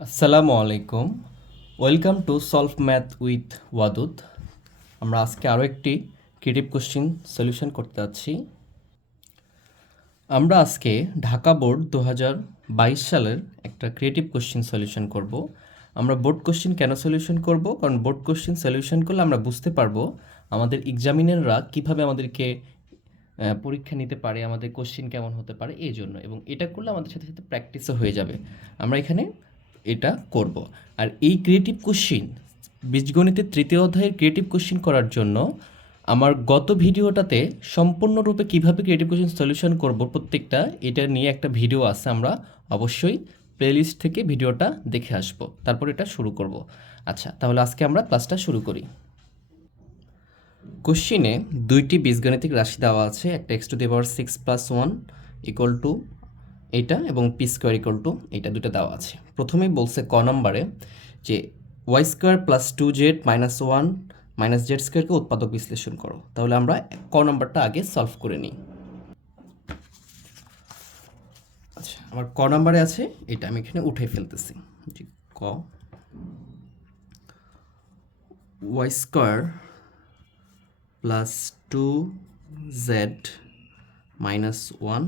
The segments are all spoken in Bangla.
আসসালামু আলাইকুম। Welcome to solve math with Wadud আমরা আজকে আরও একটি ক্রিয়েটিভ কোশ্চিন সলিউশন করতে যাচ্ছি। আমরা আজকে ঢাকা বোর্ড দু বাইশ সালের একটা ক্রিয়েটিভ কোশ্চিন সলিউশন করব। আমরা বোর্ড কোশ্চিন কেন সলিউশন করব? কারণ বোর্ড কোশ্চিন সলিউশন করলে আমরা বুঝতে পারব আমাদের এক্সামিনাররা কীভাবে আমাদেরকে পরীক্ষা নিতে পারে, আমাদের কোশ্চিন কেমন হতে পারে, এই জন্য। এবং এটা করলে আমাদের সাথে সাথে প্র্যাকটিসও হয়ে যাবে। আমরা এখানে এটা করব। আর এই ক্রিয়েটিভ কোশ্চিন বীজগণিতের তৃতীয় অধ্যায়ের ক্রিয়েটিভ কোশ্চিন করার জন্য আমার গত ভিডিওটাতে সম্পূর্ণরূপে কীভাবে ক্রিয়েটিভ কোশ্চিন সলিউশন করব প্রত্যেকটা, এটা নিয়ে একটা ভিডিও আছে, আমরা অবশ্যই প্লেলিস্ট থেকে ভিডিওটা দেখে আসব। তারপর এটা শুরু করব। আচ্ছা তাহলে আজকে আমরা ক্লাসটা শুরু করি। কোশ্চিনে দুইটি বীজগণিতিক রাশি দেওয়া আছে, একটা x to the power six plus one equal to এইটা এবং পি স্কোয়ার ইকুয়াল টু এইটা দুটো দেওয়া আছে। প্রথমেই বলছে ক নম্বরে যে y square plus two z minus one minus z স্কোয়ারকে উৎপাদক বিশ্লেষণ করো। তাহলে আমরা ক নম্বরটা আগে সলভ করে নিই। আচ্ছা আমার ক নম্বরে আছে, এটা আমি এখানে উঠে ফেলতেছি। ক y square plus two z minus one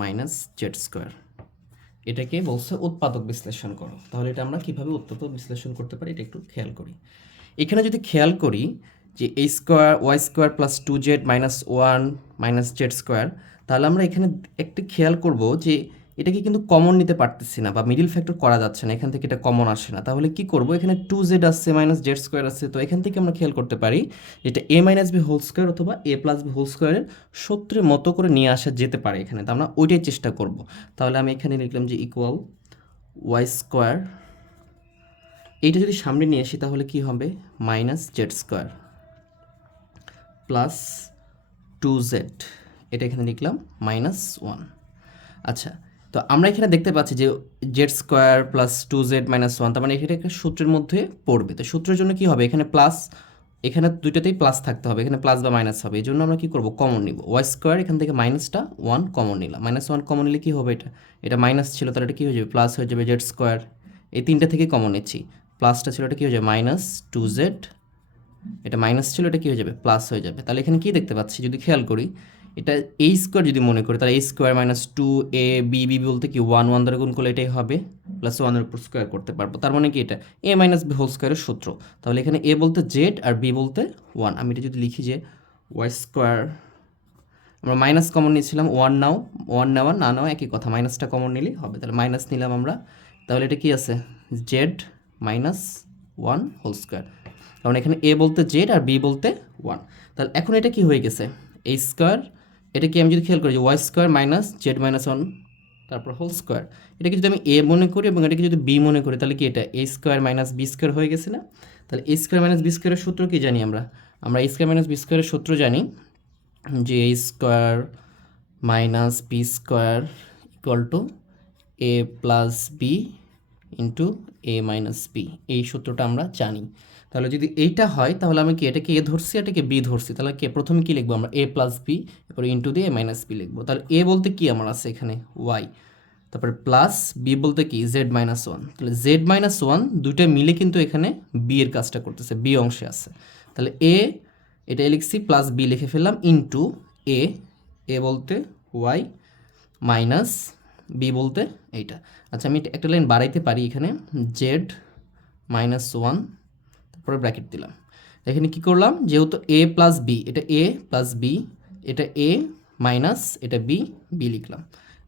minus z square এটাকে বলছে উৎপাদক বিশ্লেষণ করো। তাহলে এটা আমরা কীভাবে উৎপাদক বিশ্লেষণ করতে পারি, এটা একটু খেয়াল করি। এখানে যদি খেয়াল করি যে এই square y square plus two z minus one minus z square তাহলে আমরা এখানে একটি খেয়াল করব যে এটাকে কিন্তু কমন নিতে পারতেছি না বা মিডিল ফ্যাক্টর করা যাচ্ছে না, এখান থেকে এটা কমন আসে না। তাহলে কি করব? এখানে টু জেড আসছে মাইনাস জেড স্কোয়ার আছে, তো এখান থেকে আমরা খেয়াল করতে পারি যেটা a minus b whole square অথবা এ প্লাস বি হোল স্কোয়ারের সূত্রের মতো করে নিয়ে আসা যেতে পারে এখানে। তো আমরা ওইটাই চেষ্টা করব। তাহলে আমি এখানে লিখলাম যে ইকুয়াল ওয়াই স্কোয়ার এইটা যদি সামনে নিয়ে আসি তাহলে কি হবে? Minus z square plus two z এটা এখানে লিখলাম মাইনাস ওয়ান আচ্ছা তো আমরা এখানে দেখতে পাচ্ছি যে z square plus two z minus one তার মানে এখানে একটা সূত্রের মধ্যে পড়বে। তো সূত্রের জন্য কি হবে? এখানে প্লাস এখানে দুইটাতেই প্লাস থাকতে হবে। এখানে প্লাস বা মাইনাস হবে। এই জন্য আমরা কি করব? কমন নিব। ওয়াই স্কোয়ার এখান থেকে মাইনাসটা ওয়ান কমন নিলাম। মাইনাস ওয়ান কমন নিলে কী হবে এটা? এটা মাইনাস ছিল, তাহলে এটা কী হয়ে যাবে? প্লাস হয়ে যাবে জেড স্কোয়ার এই তিনটা থেকে কমন নিচ্ছি। প্লাসটা ছিল, এটা কী হয়ে যাবে? মাইনাস টু জেড এটা মাইনাস ছিল, এটা কী হয়ে যাবে? প্লাস হয়ে যাবে। তাহলে এখানে কী দেখতে পাচ্ছি? যদি খেয়াল করি এটা এ স্কোয়ার যদি মনে করি, তাহলে a square minus two a b b বলতে কি ওয়ান ওয়ান দ্বারা গুণ করলে এটাই হবে প্লাস ওয়ানের উপর স্কোয়ার করতে পারব। তার মানে কি এটা? এ মাইনাস বি হোল স্কোয়ারের সূত্র। তাহলে এখানে এ বলতে জেড আর বি বলতে ওয়ান আমি এটা যদি লিখি যে ওয়াই স্কোয়ার আমরা মাইনাস কমন নিয়েছিলাম ওয়ান নাও ওয়ান নেওয়া, না নেওয়া একই কথা। মাইনাসটা কমন নিলেই হবে। তাহলে মাইনাস নিলাম আমরা। তাহলে এটা কি আছে? Z minus one whole square কারণ এখানে এ বলতে জেড আর বি বলতে ওয়ান তাহলে এখন এটা কি হয়ে গেছে? এই স্কোয়ার এটা কি আমি যদি খেয়াল করি যে y square minus z minus one তারপর হোল স্কোয়ার এটাকে যদি আমি এ মনে করি এবং এটাকে যদি বি মনে করি, তাহলে কি এটা a square minus b square হয়ে গেছে না? তাহলে এ স্কোয়ার মাইনাস বি স্কোয়ারের সূত্র কি জানি আমরা? আমরা এ স্কোয়ার মাইনাস বি স্কোয়ারের সূত্র জানি যে a square minus b square equal to a plus b into a minus b এই সূত্রটা আমরা জানি। তাহলে যদি এইটা হয়, তাহলে আমি কি এটাকে এ ধরছি, এটাকে বি ধরছি? তাহলে কে, প্রথমে কি লিখব আমরা? এ প্লাস বি এরপরে ইন্টু দিয়ে এ মাইনাস বি লিখব। তাহলে এ বলতে কি আমার আছে এখানে? ওয়াই তারপরে প্লাস বি বলতে কি? জেড মাইনাস ওয়ান তাহলে জেড মাইনাস ওয়ান দুইটা মিলে কিন্তু এখানে বি এর কাজটা করতেছে বি অংশে আছে। তাহলে এ এটা লিখছি প্লাস বি লিখে ফেললাম ইন্টু এ এ বলতে ওয়াই মাইনাস বি বলতে এইটা। আচ্ছা আমি একটা লাইন বাড়াইতে পারি এখানে, জেড মাইনাস ওয়ান, তারপরে ব্র্যাকেট দিলাম। এখানে কি করলাম? যেহেতু এ প্লাস বি, এটা এ প্লাস বি, এটা এ মাইনাস এটা বি বি লিখলাম।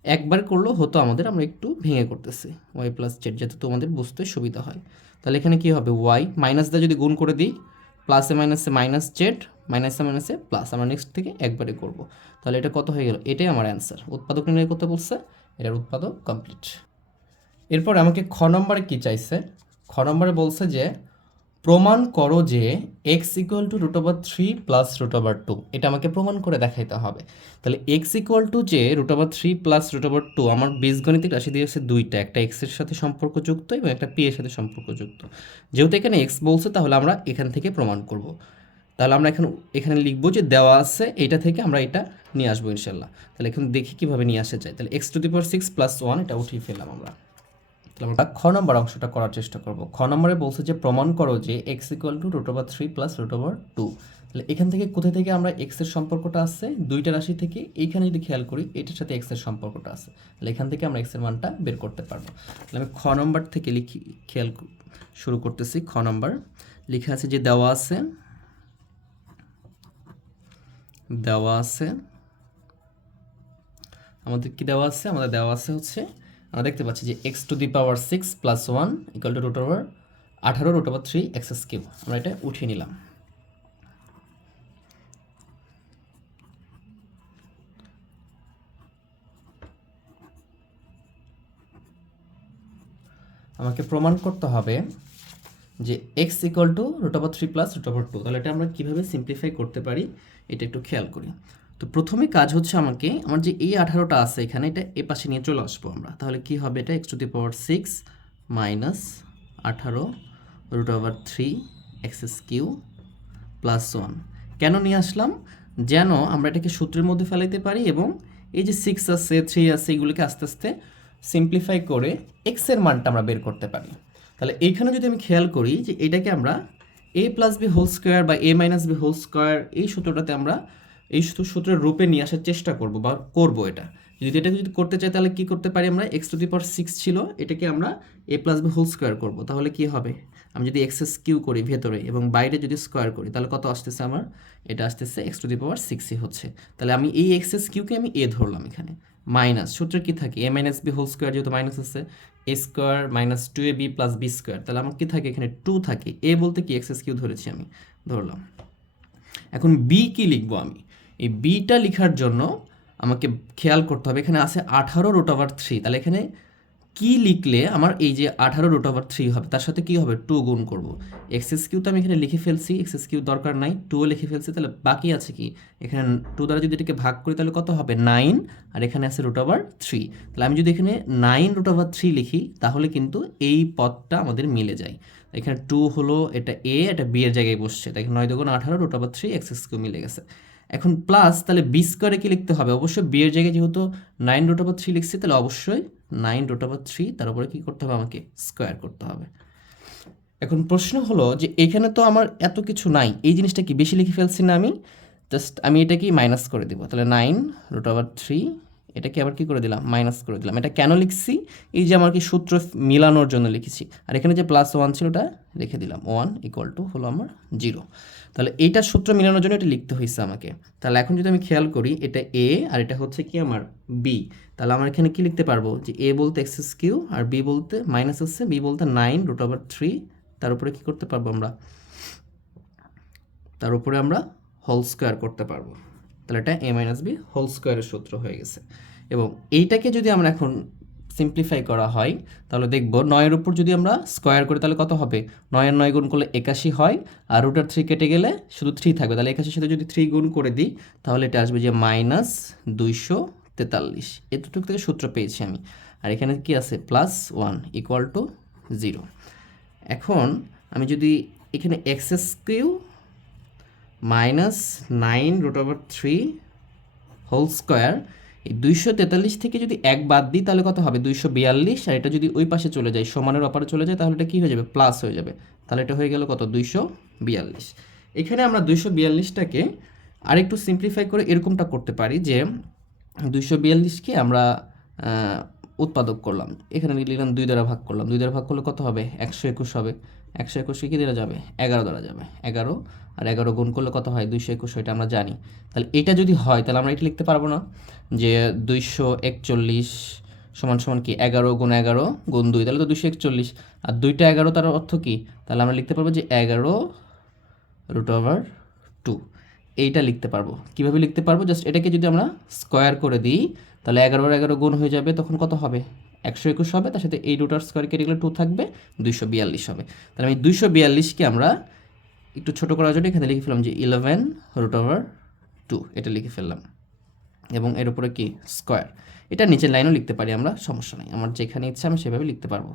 একবার করলেও হতো আমাদের, আমরা একটু ভেঙে করতেছি। ওয়াই প্লাস জেড, যাতে তোমাদের বুঝতে সুবিধা হয়। তাহলে এখানে কি হবে? ওয়াই মাইনাস দা যদি গুণ করে দিই, প্লাসে মাইনাসে মাইনাস জেড, মাইনাসে মাইনাসে প্লাস, আমরা নেক্সট থেকে একবারে করব। তাহলে এটা কত হয়ে গেল? এটাই আমার অ্যান্সার। উৎপাদক নির্ণয় করতে বলছে এটার উৎপাদক কমপ্লিট এরপর আমাকে খ নম্বরে কী চাইছে? খ নম্বরে বলছে যে, প্রমাণ করো যে x equal to root over three plus root over two এটা আমাকে প্রমাণ করে দেখাইতে হবে। তাহলে এক্স ইকুয়াল টু যে root over three plus root over two আমার বীজগণিতিক রাশি দিয়েছে দুইটা, একটা এক্সের সাথে সম্পর্কযুক্ত এবং একটা পি এর সাথে সম্পর্কযুক্ত। যেহেতু এখানে এক্স বলছে, তাহলে আমরা এখান থেকে প্রমাণ করব। তাহলে আমরা এখন এখানে লিখব যে দেওয়া আছে, এটা থেকে আমরা এটা নিয়ে আসব ইনশাল্লাহ। তাহলে এখন দেখি কীভাবে নিয়ে আসা যায়। তাহলে x to the power six plus one এটা উঠিয়ে ফেললাম আমরা। তাহলে আমরা খ নম্বর অংশটা করার চেষ্টা করব। খ নম্বরে বলছে যে, প্রমাণ করো যে x equal to root over three plus root over two তাহলে এখান থেকে কোথা থেকে আমরা এক্সের সম্পর্কটা আছে? দুইটা রাশি থেকে। এইখানে যদি খেয়াল করি, এটার সাথে এক্সের সম্পর্কটা আছে। তাহলে এখান থেকে আমরা এক্সের মানটা বের করতে পারব। তাহলে আমি খ নম্বর থেকে লিখি, খেয়াল শুরু করতেছি। খ নম্বর, লিখে আছে যে দেওয়া আছে দেওয়া আছে। আমাদের কি দেওয়া আছে? আমাদের দেওয়া আছে হচ্ছে, আমরা দেখতে পাচ্ছি যে x to the power six plus one equal to root over আঠারো root over three x cube আমরা এটা উঠিয়ে নিলাম। আমাকে প্রমাণ করতে হবে যে x equal to root over three plus root over two তাহলে এটা আমরা কীভাবে সিম্পলিফাই করতে পারি, এটা একটু খেয়াল করি। তো প্রথমে কাজ হচ্ছে আমাকে, আমার যে এই আঠারোটা আছে এখানে, এটা এ পাশে নিয়ে চলে আসব আমরা। তাহলে কি হবে এটা? X to the power six minus আঠারো root over three x cube plus one কেন নিয়ে আসলাম? যেন আমরা এটাকে সূত্রের মধ্যে ফেলাইতে পারি এবং এই যে সিক্স আছে থ্রি আছে, এগুলোকে আস্তে আস্তে সিম্পলিফাই করে এক্সের মানটা আমরা বের করতে পারি। তাহলে এইখানে যদি আমি খেয়াল করি যে এটাকে আমরা a plus b whole square বা a minus b whole square এই সূত্রটাতে আমরা এই সূত্র- সূত্রের রূপে নিয়ে আসার চেষ্টা করব বা করব এটা। যদি এটাকে যদি করতে চাই তাহলে কি করতে পারি আমরা? X to the power six ছিল, এটাকে আমরা a plus b whole square করব। তাহলে কি হবে? আমি যদি এক্স কিউ করি ভেতরে এবং বাইরে যদি স্কোয়ার করি, তাহলে কত আসতেছে আমার? এটা আসতেছে এক্স টু দি পাওয়ার সিক্সই হচ্ছে। তাহলে আমি এই এক্স এস কিউকে আমি এ ধরলাম এখানে। মাইনাস, সূত্রে কি থাকে? A minus b whole square যেহেতু মাইনাস আছে a square minus two a b plus b square তাহলে আমার কি থাকে? এখানে টু থাকে। এ বলতে কি? এক্সএস কিউ ধরেছি আমি, ধরলাম। এখন বি কি লিখব আমি? এই বিটা লেখার জন্য আমাকে খেয়াল করতে হবে। এখানে আছে আঠারো রোট ওভার থ্রি তাহলে এখানে কি লিখলে আমার এই যে আঠারো রুট ওভার থ্রি হবে, তার সাথে কি হবে? টু গুণ করব। এক্সএস কিউ তো আমি এখানে লিখে ফেলছি এক্সএস কিউ দরকার নাই টুও লিখে ফেলছি, তাহলে বাকি আছে কি? এখানে টু দ্বারা যদি এটাকে ভাগ করি, তাহলে কত হবে? নাইন আর এখানে আছে রুট ওভার থ্রি তাহলে আমি যদি এখানে নাইন রুট ওভার থ্রি লিখি, তাহলে কিন্তু এই পদটা আমাদের মিলে যায়। এখানে টু হলো এটা এ এটা বি এর জায়গায় বসছে, তাই নয় দুগুণ আঠারো root over three x s cube মিলে গেছে। এখন প্লাস তাহলে বি স্কোয়ারে কি লিখতে হবে? অবশ্যই বি এর জায়গায় যেহেতু নাইন রোট ওভার থ্রি লিখছি, তাহলে অবশ্যই নাইন রোট ওভার থ্রি তার উপরে কী করতে হবে? আমাকে স্কোয়ার করতে হবে। এখন প্রশ্ন হলো যে এখানে তো আমার এত কিছু নাই, এই জিনিসটা কি বেশি লিখে ফেলছি না আমি? জাস্ট আমি এটা কি মাইনাস করে দিব। তাহলে নাইন রোট ওভার থ্রি এটাকে আবার কি করে দিলাম? মাইনাস করে দিলাম। এটা কেন লিখছি? এই যে আমার কি সূত্র মিলানোর জন্য লিখেছি। আর এখানে যে প্লাস ওয়ান ছিল ওটা রেখে দিলাম। ওয়ান ইকুয়াল টু হলো আমার জিরো তাহলে এইটা সূত্র মিলানোর জন্য এটা লিখতে হয়েছে আমাকে। তাহলে এখন যদি আমি খেয়াল করি, এটা এ আর এটা হচ্ছে কি আমার বি তাহলে আমার এখানে কি লিখতে পারব? যে এ বলতে এক্সএস কিউ আর বি বলতে মাইনাস হচ্ছে বি বলতে নাইন রুট ওভার থ্রি তার উপরে কি করতে পারব আমরা? তার উপরে আমরা হোল স্কোয়ার করতে পারব। তাহলে এটা এ মাইনাস বি হোল স্কোয়ারের সূত্র হয়ে গেছে। এবং এইটাকে যদি আমরা এখন সিম্পলিফাই করা হয়, তাহলে দেখব নয়ের উপর যদি আমরা স্কোয়ার করি, তাহলে কত হবে? নয়ের নয় গুণ করলে একাশি হয়, আর রুটার থ্রি কেটে গেলে শুধু থ্রি থাকবে। তাহলে একাশির সাথে যদি থ্রি গুণ করে দিই, তাহলে এটা আসবে যে মাইনাস দুইশো তেতাল্লিশ। এতটুকু থেকে সূত্র পেয়েছি আমি। আর এখানে কি আছে? Plus one equal to zero এখন আমি যদি এখানে x s cube minus nine root over three whole square. এই দুইশো তেতাল্লিশ থেকে যদি এক বাদ দিই, তাহলে কত হবে? দুইশো বিয়াল্লিশ। আর এটা যদি ওই পাশে চলে যায়, সমানের অপারে চলে যায়, তাহলে এটা কী হয়ে যাবে? প্লাস হয়ে যাবে। তাহলে এটা হয়ে গেল কত? দুইশো বিয়াল্লিশ। এখানে আমরা দুইশো বিয়াল্লিশটাকে আরেকটু সিম্পলিফাই করে এরকমটা করতে পারি যে, দুইশো বিয়াল্লিশকে আমরা উৎপাদক করলাম। এখানে লিখলাম দুই দ্বারা ভাগ করলাম। দুই দ্বারা ভাগ করলে কত হবে? একশো একুশ হবে। একশো একুশকে কী দ্বারা যাবে? এগারো দ্বারা যাবে। এগারো আর এগারো গুণ করলে কত হয়? দুইশো একুশ, এটা আমরা জানি। তাহলে এটা যদি হয়, তাহলে আমরা এটা লিখতে পারব না যে দুইশো একচল্লিশ সমান সমান কি? এগারো গুণ এগারো গুণ দুই, তাহলে তো দুশো একচল্লিশ। আর দুইটা এগারো তার অর্থ কী? তাহলে আমরা লিখতে পারব যে এগারো রুট ওভার টু। এইটা লিখতে পারব। কীভাবে লিখতে পারব? জাস্ট এটাকে যদি আমরা স্কোয়ার করে দিই, তাহলে এগারো এগারো গুণ হয়ে যাবে, তখন কত হবে? একশো একুশ হবে, তার সাথে এই রুটার স্কোয়ার কেটে গেলে টু থাকবে, দুইশো বিয়াল্লিশ হবে। তাহলে আমি দুইশো বিয়াল্লিশকে আমরা একটু ছোটো করার জন্য এখানে লিখে ফেললাম যে ইলেভেন রুট ওভার টু এটা লিখে ফেললাম। এবং এর উপরে কি? স্কোয়ার এটা নিচের লাইনও লিখতে পারি আমরা, সমস্যা নেই। আমার যেখানে ইচ্ছা আমি সেভাবে লিখতে পারব।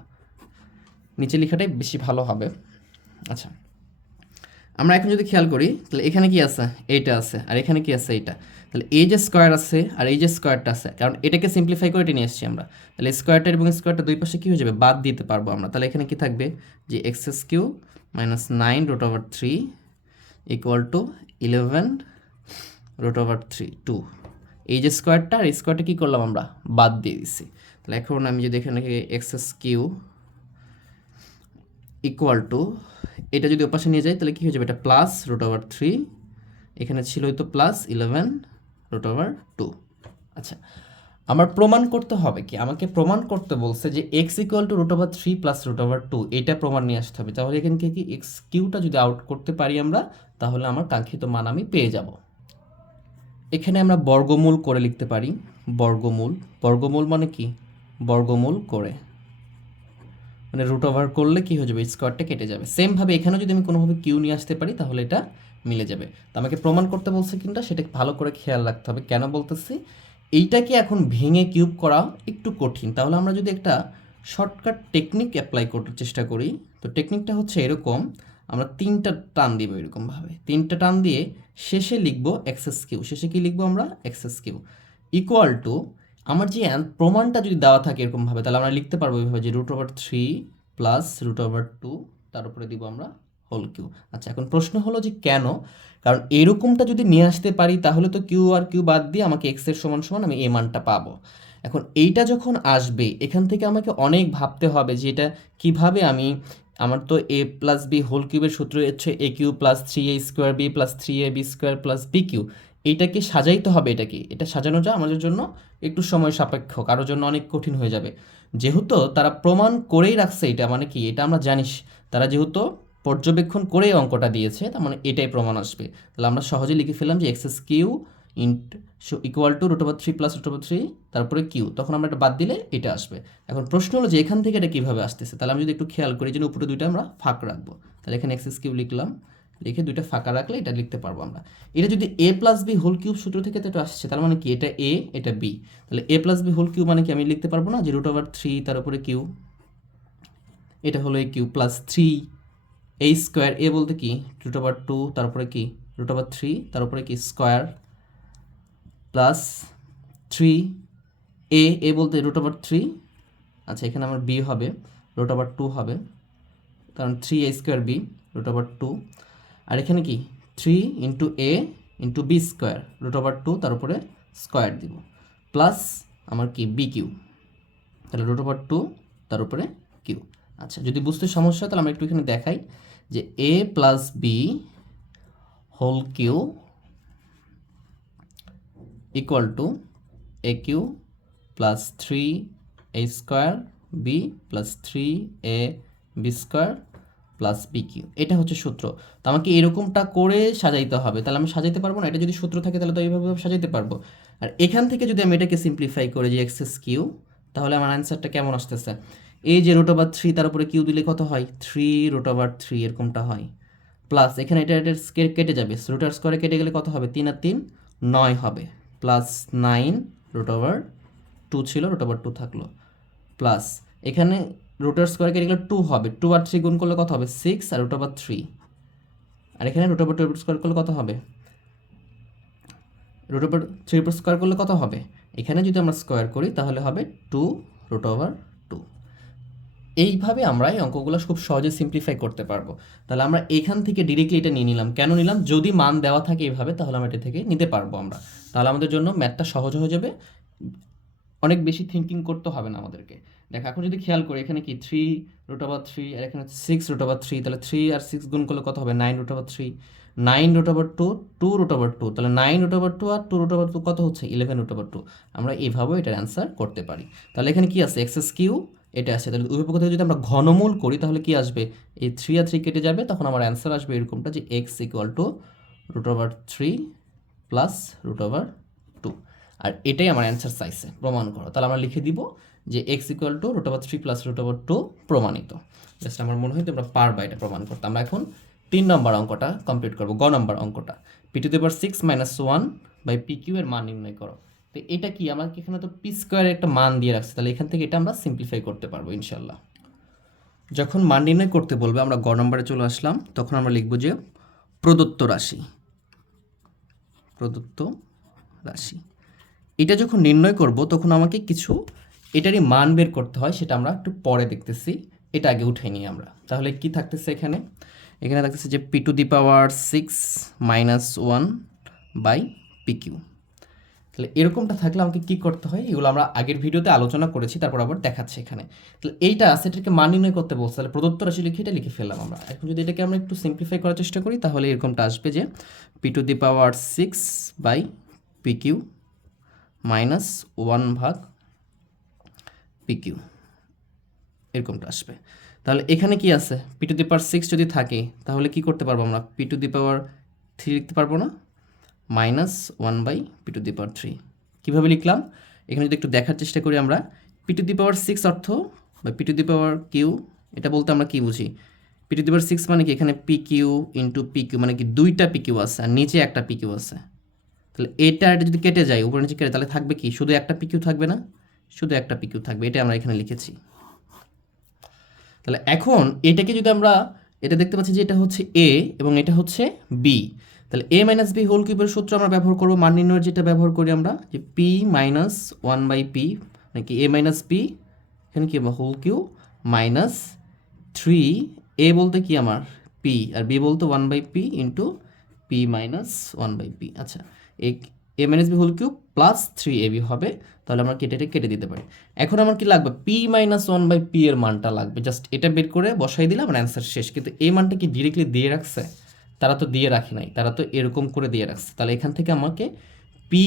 নিচে লেখাটাই বেশি ভালো হবে। আচ্ছা। আমরা এখন যদি খেয়াল করি, তাহলে এখানে কি আছে? এইটা আছে। আর এখানে কি আছে? এইটা। তাহলে এই যে স্কোয়ার আছে আর এই যে স্কোয়ারটা আছে, কারণ এটাকে সিম্পলিফাই করে নিয়ে এসেছি আমরা। তাহলে স্কোয়ারটা এবং স্কোয়ারটা দুই পাশে কী হয়ে যাবে? বাদ দিতে পারব আমরা। তাহলে এখানে কি থাকবে? যে x s cube minus nine root over three equal to eleven root over three two এই যে স্কোয়ারটা আর স্কোয়ারটা কী করলাম আমরা? বাদ দিয়ে দিচ্ছি তাহলে এখন আমি যদি এখানে x s cube equal to এটা যদি ওপাশে নিয়ে যাই, তাহলে কী হয়ে যাবে? এটা প্লাস রুট ওভার থ্রি এখানে ছিল তো plus eleven root over two আচ্ছা আমার প্রমাণ করতে হবে কি? আমাকে প্রমাণ করতে বলছে যে x equal to root over three plus root over two এটা প্রমাণ নিয়ে আসতে হবে। তাহলে এখান থেকে কি এক্স কিউটা যদি আউট করতে পারি আমরা, তাহলে আমার কাঙ্ক্ষিত মান আমি পেয়ে যাব। এখানে আমরা বর্গমূল করে লিখতে পারি, বর্গমূল। বর্গমূল মানে কি? বর্গমূল করে। মানে রুট ওভার করলে কি হয়ে যাবে? স্কোয়ারটা কেটে যাবে। সেমভাবে এখানেও যদি আমি কোনোভাবে কিউ নিয়ে আসতে পারি, তাহলে এটা মিলে যাবে। তো আমাকে প্রমাণ করতে বলছে কিনা সেটা ভালো করে খেয়াল রাখতে হবে। কেন বলতেছি? এইটাকে এখন ভেঙে কিউব করা একটু কঠিন। তাহলে আমরা যদি একটা শর্টকাট টেকনিক অ্যাপ্লাই করতে চেষ্টা করি, তো টেকনিকটা হচ্ছে এরকম। আমরা তিনটা টান দিব এরকমভাবে। তিনটা টান দিয়ে শেষে লিখব এক্সেস কিউ শেষে কি লিখব আমরা? এক্সেস কিউ ইকুয়াল টু আমার যে প্রমাণটা যদি দেওয়া থাকে এরকমভাবে, তাহলে আমরা লিখতে পারব এইভাবে যে root over three plus root over two তার উপরে দিব আমরা হোল কিউ আচ্ছা এখন প্রশ্ন হলো যে কেন? কারণ এরকমটা যদি নিয়ে আসতে পারি, তাহলে তো কিউ আর কিউ বাদ দিয়ে আমাকে এক্সের সমান সমান আমি এ মানটা পাবো। এখন এইটা যখন আসবে, এখান থেকে আমাকে অনেক ভাবতে হবে যে এটা কীভাবে আমি, আমার তো এ প্লাস বি হোল কিউবের সূত্র হচ্ছে a cube plus three a square b plus three a b square plus b cube এইটাকে সাজাইতে হবে এটাকে। এটা সাজানো যা আমাদের জন্য একটু সময় সাপেক্ষ, কারোর জন্য অনেক কঠিন হয়ে যাবে। যেহেতু তারা প্রমাণ করেই রাখছে এটা মানে কি? এটা আমরা জানিস। তারা যেহেতু পর্যবেক্ষণ করেই অঙ্কটা দিয়েছে, তার মানে এটাই প্রমাণ আসবে। তাহলে আমরা সহজে লিখে ফেললাম যে XS cube int equal to root over three plus root over three, তারপরে কিউ। তখন আমরা এটা বাদ দিলে এটা আসবে। এখন প্রশ্ন হলো যে এখান থেকে এটা কীভাবে আসতেছে? তাহলে আমি যদি একটু খেয়াল করি যে উপরে দুইটা আমরা ফাঁক রাখব। তাহলে এখানে এক্সএস কিউ লিখলাম, লিখে দুইটা ফাঁকা রাখলে এটা লিখতে পারব আমরা। এটা যদি a plus b whole cube সূত্র থেকে তো এটা আসছে, তার মানে কি? এটা এ, এটা বি। তাহলে a plus b whole cube মানে কি আমি লিখতে পারব না? যে রুট ওভার থ্রি, তার উপরে কিউ। এটা হলো এ কিউ প্লাস থ্রি। এই স্কোয়ার এ বলতে কি? রুট ওভার টু তারপরে কি? রুট ওভার থ্রি তার উপরে কি? Square plus three a a বলতে রুট ওভার থ্রি আচ্ছা এখানে আমার বি হবে রুট ওভার টু হবে। কারণ three a square b root over two আর এখানে কি? Three into a into b square root over two তার উপরে স্কোয়ার দিব। প্লাস আমার কি? বি কিউ তাহলে রুট ওভার টু তার উপরে কিউ আচ্ছা যদি বুঝতে সমস্যা হয়, তাহলে আমরা একটু এখানে দেখাই যে a plus b whole cube equal to a cube plus three a square b plus three a b square plus b cube এটা হচ্ছে সূত্র। তো আমাকে এরকমটা করে সাজাইতে হবে। তাহলে আমি সাজাইতে পারব না? এটা যদি সূত্র থাকে, তাহলে তো এইভাবে সাজাইতে পারব। আর এখান থেকে যদি আমি এটাকে সিম্পলিফাই করে যে এক্সেস কিউ তাহলে আমার অ্যান্সারটা কেমন আসতেছে? এই যে রুট ওভার থ্রি তার উপরে কিউ দিলে কত হয়? থ্রি রুট ওভার থ্রি এরকমটা হয়। প্লাস এখানে এটা এটা কেটে যাবে। রুটার স্কোয়ারে কেটে গেলে কত হবে? তিন আর তিন, নয় হবে। Plus nine root over two ছিল রুট ওভার টু থাকল। প্লাস এখানে রুটার স্কোয়ার কেটে গেলে টু হবে। টু আর থ্রি গুণ করলে কত হবে? সিক্স আর রুট ওভার থ্রি আর এখানে রুট ওভার টু স্কোয়ার করলে কত হবে? রুট ওভার থ্রি স্কোয়ার করলে কত হবে? এখানে যদি আমরা স্কোয়ার করি, তাহলে হবে টু রুট ওভার টু এইভাবে আমরা এই অঙ্কগুলো খুব সহজে সিম্পলিফাই করতে পারব। তাহলে আমরা এখান থেকে ডিরেক্টলি এটা নিয়ে নিলাম। কেন নিলাম? যদি মান দেওয়া থাকে এইভাবে, তাহলে আমরা এটা থেকে নিতে পারব আমরা। তাহলে আমাদের জন্য ম্যাথটা সহজ হয়ে যাবে। অনেক বেশি থিঙ্কিং করতে হবে না আমাদেরকে। দেখ, এখন যদি খেয়াল করি, এখানে কি থ্রি রুট ওভার থ্রি আর এখানে সিক্স রুট ওভার থ্রি তাহলে থ্রি আর সিক্স গুণ করলে কত হবে? Nine root over three nine root over two two root over two তাহলে নাইন রুট ওভার টু আর টু রুট ওভার টু কত হচ্ছে? ইলেভেন রুট ওভার টু আমরা এইভাবেও এটার অ্যান্সার করতে পারি। তাহলে এখানে কি আছে? এক্সেস কিউ এটা আছে। তাহলে উভয় পক্ষ থেকে যদি আমরা ঘনমূল করি, তাহলে কি আসবে? এই থ্রি আর থ্রি কেটে যাবে, তখন আমার অ্যান্সার আসবে এরকমটা যে x equal to root over three plus root over two আর এটাই আমার অ্যান্সার চাইছে প্রমাণ করো। তাহলে আমরা লিখে দিব যে x equal to root over three plus root over two প্রমাণিত। জাস্ট আমার মনে হয় তোমরা পারবা এটা প্রমাণ করতে। আমরা এখন তিন নম্বর অঙ্কটা কমপ্লিট করব, গ নম্বর অঙ্কটা। P to the power six minus one by p cube এর মান নির্ণয় করো। তো এটা কি? আমাকে এখানে তো পি স্কোয়ারের একটা মান দিয়ে রাখছে। তাহলে এখান থেকে এটা আমরা সিম্পলিফাই করতে পারব, ইনশাল্লাহ। যখন মান নির্ণয় করতে বলবে, আমরা গ নম্বরে চলে আসলাম। তখন আমরা লিখব যে প্রদত্ত রাশি। প্রদত্ত রাশি। এটা যখন নির্ণয় করব, তখন আমাকে কিছু এটারই মান বের করতে হয়, সেটা আমরা একটু পরে দেখতেছি। এটা আগে উঠে নিই আমরা। তাহলে কি থাকতেছে এখানে? এখানে থাকতেছে যে p to the power six minus one by p cube তাহলে এরকমটা থাকলে আমাকে কি করতে হয়? এগুলো আমরা আগের ভিডিওতে আলোচনা করেছি, তারপর আবার দেখাচ্ছি এখানে। তাহলে এইটা আছে এটাকে মান নির্ণয় করতে বলছে। তাহলে প্রদত্ত রাশি লিখে এটা লিখে ফেললাম আমরা। এখন যদি এটাকে আমরা একটু সিম্পলিফাই করার চেষ্টা করি, তাহলে এরকমটা আসবে যে p to the power six by p cube minus one ভাগ পি কিউ এরকমটা আসবে। তাহলে এখানে কি আছে? P to the power six যদি থাকে, তাহলে কি করতে পারব আমরা? P to the power three লিখতে পারব না? Minus one by p to the power three. কীভাবে লিখলাম? এখানে যদি একটু দেখার চেষ্টা করি আমরা, p to the power six অর্থ বা p to the power cube, এটা বলতে আমরা কী বুঝি? P to the power six মানে কি? এখানে p cube into p cube মানে কি? দুইটা পি কিউ আছে আর নিচে একটা পি কিউ আছে। তাহলে এটা এটা যদি কেটে যায়, উপরে নিচে কেটে, তাহলে থাকবে কি? শুধু একটা পি কিউ থাকবে না? শুধু একটা পি কিউ থাকবে এটা আমরা এখানে লিখেছি। তাহলে এখন এটাকে যদি আমরা, এটা দেখতে পাচ্ছি যে এটা হচ্ছে এ এবং এটা হচ্ছে বি তাহলে এ মাইনাস বি হোল কিউবের সূত্র আমরা ব্যবহার করব, মান নির্ণয়ের যেটা ব্যবহার করি আমরা, যে p minus one by p মানে কি এ মাইনাস পি এখানে কি whole cube minus three a বলতে কি আমার? পি আর বি বলতে one by p into p minus one by p আচ্ছা a a minus b whole cube plus three a b হবে, তাহলে আমরা কেটে কেটে দিতে পারি। এখন আমার কি লাগবে? P minus one by p এর মানটা লাগবে জাস্ট এটা বের করে বসাই দিলাম আমার অ্যান্সার শেষ, কিন্তু এই মানটা কি ডিরেক্টলি দিয়ে রাখছে? তারা তো দিয়ে রাখে নাই, তারা তো এরকম করে দিয়ে রাখছে। তাহলে এখান থেকে আমাকে p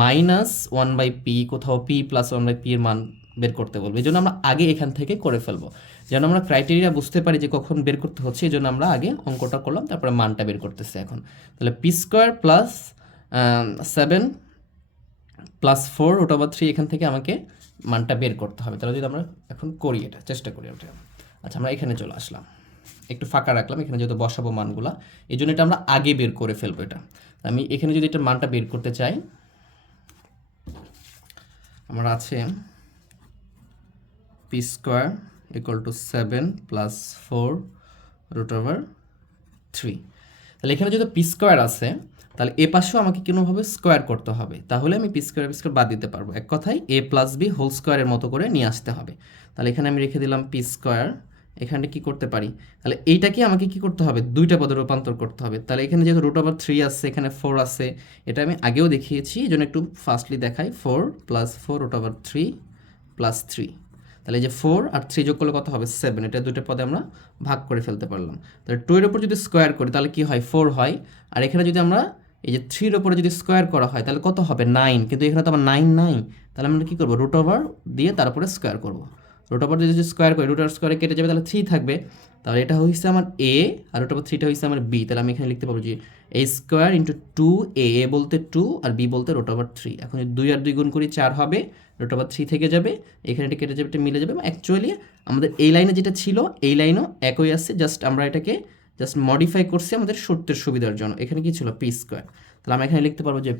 minus one by p কোথাও p plus one by p মান বের করতে বলবে। এই জন্য আমরা আগে এখান থেকে করে ফেলব। যেন আমরা ক্রাইটেরিয়া বুঝতে পারি যে কখন বের করতে হচ্ছে, এই জন্য আমরা আগে অঙ্কটা করলাম, তারপরে মানটা বের করতেছে এখন। তাহলে p square plus seven plus four ওটা বা থ্রি এখান থেকে আমাকে মানটা বের করতে হবে। তাহলে যদি আমরা এখন করি এটা, চেষ্টা করি ওটা আচ্ছা আমরা এখানে চলে আসলাম। একটু ফাঁকা রাখলাম, এখানে যেহেতু বসাবো মানগুলা, এই জন্য এটা আমরা আগে বের করে ফেলব এটা। আমি এখানে যদি এটা মানটা বের করতে চাই, আমার আছে p square equal to seven plus four root over three তাহলে এখানে যদি পি স্কোয়ার আছে, তাহলে এ পাশেও আমাকে কোনোভাবে স্কোয়ার করতে হবে। তাহলে আমি পি স্কোয়ার পি স্কোয়ার বাদ দিতে পারব। এক কথায় এ প্লাস বি হোল স্কোয়ারের মতো করে নিয়ে আসতে হবে। তাহলে এখানে আমি রেখে দিলাম পি স্কোয়ার এখানে কি করতে পারি? তাহলে এইটাকে আমাকে কি করতে হবে? দুইটা পদে রূপান্তর করতে হবে। তাহলে এখানে যেহেতু রুট ওভার থ্রি আছে, এখানে ফোর আছে, এটা আমি আগেও দেখিয়েছি, এই জন্য একটু ফার্স্টলি দেখাই। Four plus four root over three plus three তাহলে যে ফোর আর থ্রি যোগ করলে কত হবে? সেভেন এটা দুটো পদে আমরা ভাগ করে ফেলতে পারলাম। তাহলে টু এর উপর যদি স্কোয়ার করি, তাহলে কি হয়? ফোর হয়। আর এখানে যদি আমরা এই যে থ্রির ওপরে যদি স্কোয়ার করা হয়, তাহলে কত হবে? নাইন কিন্তু এখানে তো আমার নাইন নাই। তাহলে আমরা কী করব? রুট ওভার দিয়ে তারপরে স্কোয়ার করব। রুট ওভার যদি স্কোয়ার করি রুট স্কোয়ারে কেটে যাবে, তাহলে থ্রি থাকবে। তাহলে এটা হয়েছে আমার এ আর রুট ওভার থ্রিটা হয়েছে আমার বি তাহলে আমি এখানে লিখতে পারব যে A square into two A A বলতে টু আর বি বলতে রুট ওভার থ্রি এখন দুই আর দুই গুণ করি চার হবে রুট ওভার থ্রি থেকে যাবে, এখানে এটা কেটে যাবে, এটা মিলে যাবে। অ্যাকচুয়ালি আমাদের এই লাইনে যেটা ছিল এই লাইনও একই আসছে জাস্ট আমরা এটাকে জাস্ট মডিফাই করছি আমাদের সত্যের সুবিধার জন্য। এখানে কি ছিল? পি স্কোয়ার তাহলে আমরা এখানে লিখতে পারব যে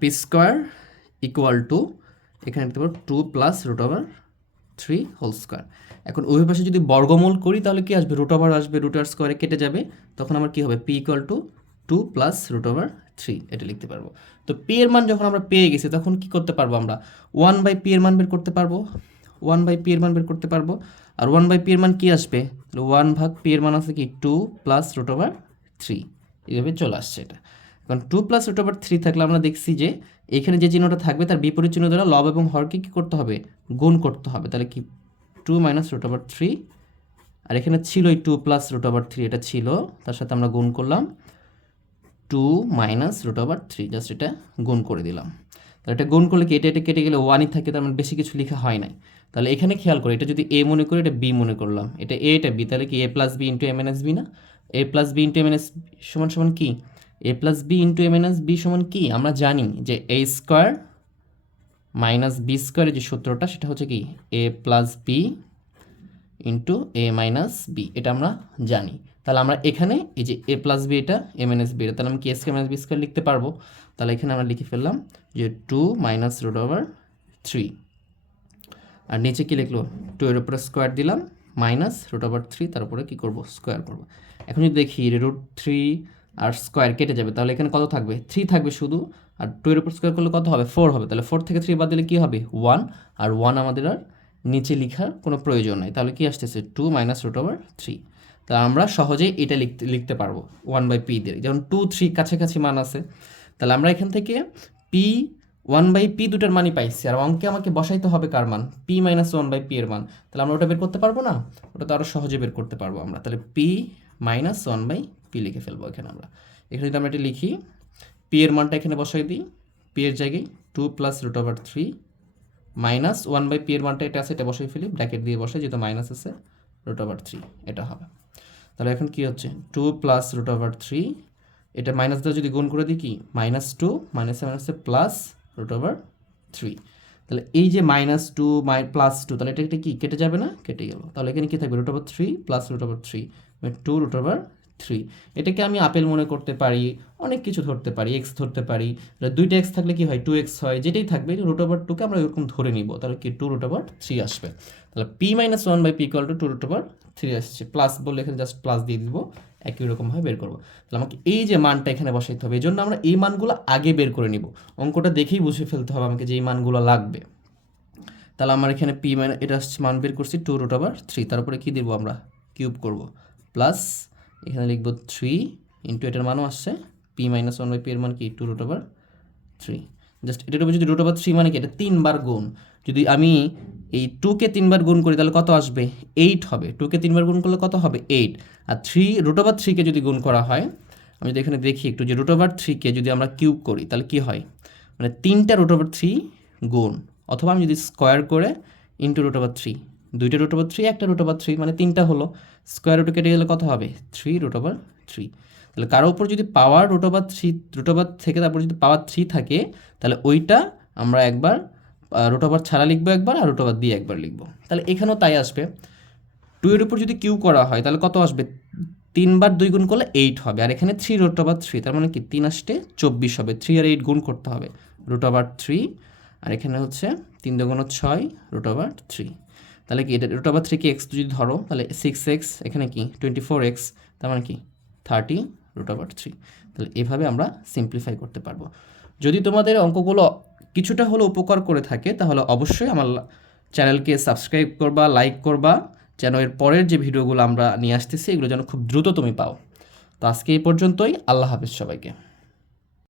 পি স্কোয়ার ইকুয়াল টু এখানে লিখতে পারব two plus root over three whole square এখন ওই পাশে যদি বর্গমূল করি, তাহলে কি আসবে? রুট ওভার আসবে রুট ওভার স্কোয়ারে কেটে যাবে। তখন আমার কি হবে? P equal to two plus root over three এটা লিখতে পারব। তো পি এর মান যখন আমরা পেয়ে গেছি, তখন কি করতে পারব আমরা? ওয়ান বাই পি এর মান বের করতে পারব। ওয়ান বাই পি এর মান বের করতে পারব। আর ওয়ান বাই পি এর মান কি আসবে? ওয়ান ভাগ পি এর মান আছে কি? Two plus root over three এইভাবে চলে আসছে এটা। এখন two plus root over three থাকলে আমরা দেখছি যে এখানে যে চিহ্নটা থাকবে তার বিপরীত চিহ্ন দ্বারা লব এবং হরকে কী করতে হবে? গুণ করতে হবে। তাহলে কি two minus root over three আর এখানে ছিল এই two plus root over three এটা ছিল। তার সাথে আমরা গুণ করলাম two minus root over three just এটা গুণ করে দিলাম। তাহলে এটা গুণ করলে কি, এটা এটা কেটে গেলে ওয়ানই থাকে, তার মানে বেশি কিছু লেখা হয় নাই। তাহলে এখানে খেয়াল করি, এটা যদি এ মনে করি, এটা বি মনে করলাম। এটা এ এটা বি তাহলে কি A plus B into M N S B না? A plus B into M N S সমান সমান কি? A plus B into M N S B সমান কি? আমরা জানি যে এ স্কোয়ার মাইনাস বি স্কোয়ারের যে সূত্রটা, সেটা হচ্ছে কি? A plus B into A minus B এটা আমরা জানি। তাহলে আমরা এখানে এই যে এ প্লাস বি এটা এম এন এস বি এটা, তাহলে আমি কি S K minus B square লিখতে পারব? তাহলে এখানে আমরা লিখে ফেললাম যে two minus root over three আর নিচে কি লিখলো? টু এর উপরে স্কোয়ার দিলাম মাইনাস রুট ওভার থ্রি তার উপরে কী করব? স্কোয়ার করব। এখন যদি দেখি রুট থ্রি আর স্কোয়ার কেটে যাবে। তাহলে এখানে কত থাকবে? থ্রি থাকবে শুধু। আর টু এর উপর স্কোয়ার করলে কত হবে? ফোর হবে। তাহলে ফোর থেকে থ্রি বাদ দিলে কী হবে? ওয়ান আর ওয়ান আমাদের আর নিচে লেখার কোনো প্রয়োজন নাই। তাহলে কি আসতেছে? Two minus root over three তা আমরা সহজেই এটা লিখতে লিখতে পারব। ওয়ান বাই পি দিয়ে। যেমন টু থ্রি কাছাকাছি মান আছে। তাহলে আমরা এখান থেকে পি ওয়ান বাই পি দুটার মানই পাইছি। আর অঙ্কে আমাকে বসাইতে হবে কার মান? P minus one by P এর মান। তাহলে আমরা ওটা বের করতে পারব না? ওটা তো আরও সহজে বের করতে পারব আমরা। তাহলে P minus one by P লিখে ফেলব এখানে আমরা। এখানে যদি আমরা এটা লিখি পি এর মানটা এখানে বসাই দিই। পি এর জায়গায় two plus root over three minus one by P এর মানটা এটা আছে, এটা বসাই ফেলি ব্র্যাকেট দিয়ে বসাই, যেহেতু মাইনাস আছে রুট ওভার থ্রি এটা হবে। তাহলে এখন কি হচ্ছে? Two plus root over three এটা মাইনাস দিয়ে যদি গুণ করে দিই কি? মাইনাস টু মাইনাসে মাইনাসে প্লাস রুট ওভার থ্রি তাহলে এই যে minus two my plus two তাহলে এটা এটা কি? কেটে যাবে না? কেটে গেল। তাহলে এখানে কি থাকবে? Root over three plus root over three two root over three এটাকে আমি আপেল মনে করতে পারি, অনেক কিছু ধরতে পারি এক্স ধরতে পারি। দুইটা এক্স থাকলে কি হয়? টু এক্স হয়। যেটাই থাকবে রুট ওভার টুকে আমরা এরকম ধরে নিব। তাহলে কি টু রুট ওভার থ্রি আসবে? তাহলে P minus one by P equal to two two root over আসছে। প্লাস বললে এখানে জাস্ট প্লাস দিয়ে দিব। একই রকমভাবে বের করব। তাহলে আমাকে এই যে মানটা এখানে বসাইতে হবে এই জন্য আমরা এই মানগুলো আগে বের করে নিব। অঙ্কটা দেখেই বুঝে ফেলতে হবে আমাকে যে এই মানগুলো লাগবে। তাহলে আমার এখানে পি মানে এটা আসছে মান বের করছি টু রুট ওভার থ্রি তারপরে কী দিব আমরা? কিউব করব। প্লাস এখানে লিখব থ্রি ইন্টু এটার মানও আসছে P minus one by P এর মান কি two root over three just এটার উপর যদি রুট ওভার থ্রি মানে কি, এটা তিনবার গুণ। যদি আমি এই টুকে তিনবার গুণ করি, তাহলে কত আসবে? এইট হবে। টুকে তিনবার গুণ করলে কত হবে? এইট আর থ্রি রুট ওভার থ্রিকে যদি গুণ করা হয়, আমি যদি এখানে দেখি একটু যে রুট ওভার থ্রিকে যদি আমরা কিউব করি, তাহলে কি হয়? মানে তিনটা রুট ওভার থ্রি গুণ। অথবা আমি যদি স্কোয়ার করে ইন্টু রুট ওভার থ্রি দুইটা রুট ওভার থ্রি একটা রুট ওভার থ্রি মানে তিনটা হলো স্কোয়ার রুটে কেটে গেলে কত হবে থ্রি রুট ওভার থ্রি তাহলে কারও উপর যদি power root over three root over থেকে তারপর যদি পাওয়ার থ্রি থাকে তাহলে ওইটা আমরা একবার রুট ওভার ছাড়া লিখব একবার আর রুট ওভার দিয়ে একবার লিখব তাহলে এখানেও তাই আসবে টু এর উপর যদি কিউ করা হয় তাহলে কত আসবে তিনবার দুই গুণ করলে এইট হবে আর এখানে থ্রি রুট ওভার থ্রি তার মানে কি তিন আসতে চব্বিশ হবে থ্রি আর এইট গুণ করতে হবে রুট ওভার থ্রি আর এখানে হচ্ছে তিন দুগুণ ছয় রুট ওভার থ্রি তাহলে কি এটা রুট ওভার থ্রি কি এক্স যদি ধরো, তাহলে সিক্স এক্স এখানে কি? টোয়েন্টি ফোর এক্স তার মানে কি? থার্টি রুট ওভার থ্রি তাহলে এভাবে আমরা সিম্পলিফাই করতে পারব। যদি তোমাদের অঙ্কগুলো কিছুটা হলো উপকার করে থাকে, তাহলে অবশ্যই আমার চ্যানেলকে সাবস্ক্রাইব করবা লাইক করবা, যেন এর পরের যে ভিডিওগুলো আমরা নিয়ে আসতেছি, এগুলো যেন খুব দ্রুত তুমি পাও। তো আজকে এই পর্যন্তই, আল্লাহ হাফিজ সবাইকে।